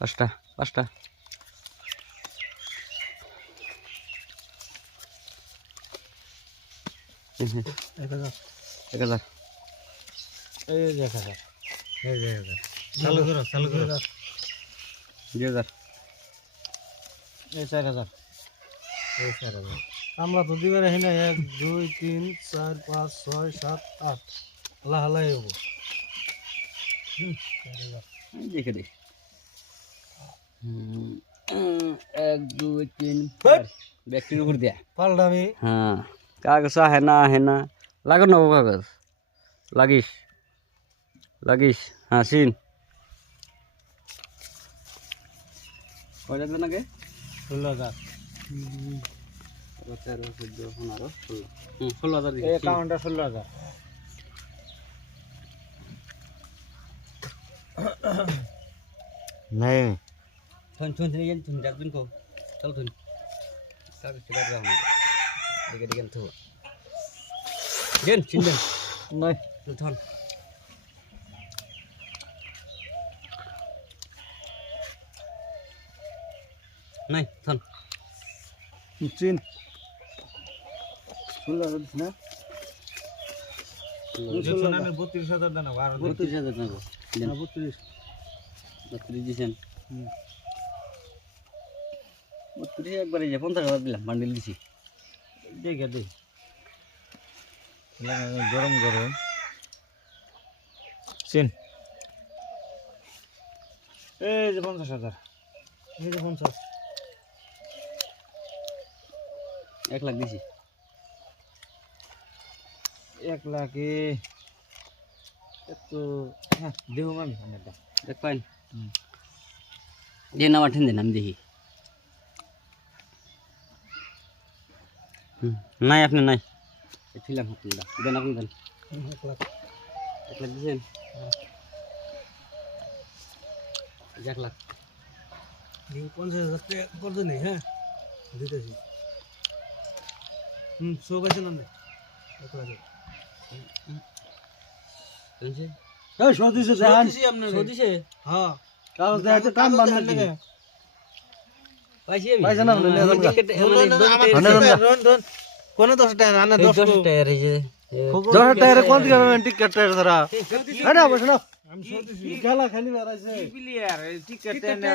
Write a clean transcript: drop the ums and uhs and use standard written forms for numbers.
পাঁচটা পাঁচটা এক হাজার 1000 এই যে 1000 এই যে 1000 চালু করো 2000 এই 4000 এই 4000 আমরা তো দিবে রাখি না 1 2 3 4 5 6 7 8 হালা হালাই হবো 4000 দেখে দে 1 2 3 4 ব্যাকটির উপর দিয়া পাল্টা আমি হ্যাঁ কাগজ है ना लागो ना वो कागज লাগিস হ্যাঁ সিন কয় লাগবে নাকি 16000 13 14 15 16 16000 এই দিকে অ্যাকাউন্টটা 16000 नहीं थन थन थन थन डाक दिन को चल थन कागज के बाद रहा देखे देखे थो दिन चिन दिन नहीं थन नहीं थन चीन 16000 ना নামে 32000 দেন আর 32000 না 32 32 দিছেন 32 একবারে যে 50000 দিলাম বান্ডিল দিছি দেখে দে গরম গরম চিন এই যে 50000 এই যে 50 1 লাখ দিছি 1 লাখ এত হ্যাঁ দেবো আমি আমারটা দেখ পাইন যে নাম আঠেন দেন আমি দেখি নাই আপনি নাই ছিলাম আপনি দেন আপনি দেন 1 লাখ 1 লাখ দিছেন 1 লাখ 50000 টাকা করতে নেই হ্যাঁ দিতেছি সব আছে না 1 লাখ শুনছে এই সদিছে জান সদিছে হ্যাঁ কাগজ দেখাইতে টাইম বান্ধা কি পাইছি আমি পাইছ না রন কোন 10 টাকা না 10 টাকা রে যে 10 টাকা কোন দিকে টিকেট টাকা ধরা না বসনা আমি সদিছি খেলা খেলি বেড়াইছে প্লেয়ার টিকেট টাকা